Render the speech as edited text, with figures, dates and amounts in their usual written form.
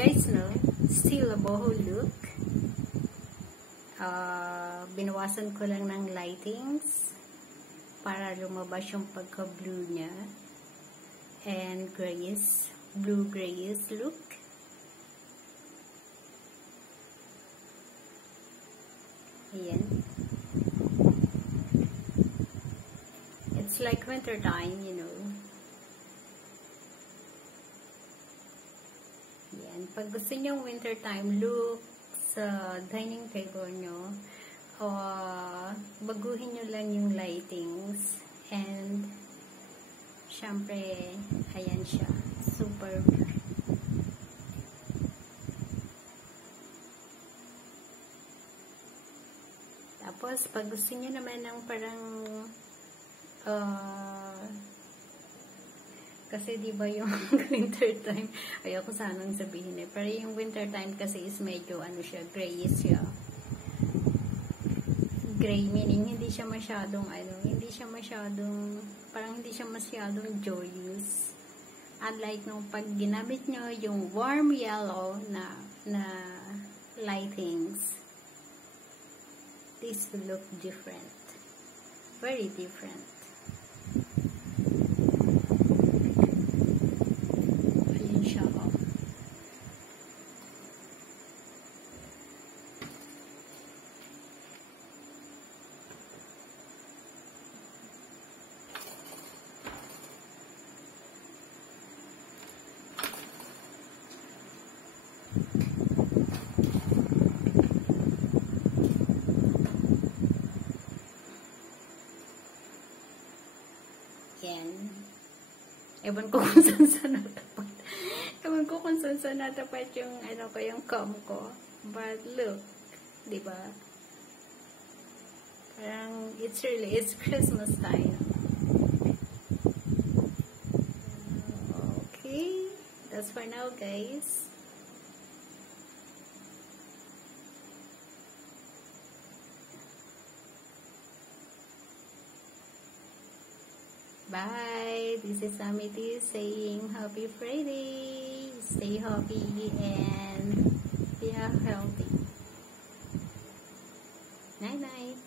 guys, no? Still a boho look. Binawasan ko lang ng lightings para lumabas yung pagka-blue niya. And grayish, blue-grayish look. Ayan. It's like winter time, you know. Ayan. Pag gusto nyo winter time look sa dining table nyo, baguhin nyo lang yung lightings. And syempre, ayan siya. Super. Tapos, pag gusto nyo naman ng parang kasi diba yung winter time, ayoko sanang sabihin pero yung winter time kasi is medyo siya, grayish siya. Gray meaning hindi siya masyadong parang hindi siya masyadong joyous. Unlike nung pag ginamit nyo yung warm yellow na lightings, this will look different. Very different. Ayun siya, oh. Yan. Ewan ko kung saan natapat. Ewan ko kung saan natapat yung yung comb ko. But look, diba? Parang it's Christmas time. Okay. That's for now, guys. Bye. This is Amity saying Happy Friday. Stay happy and be healthy. Night night.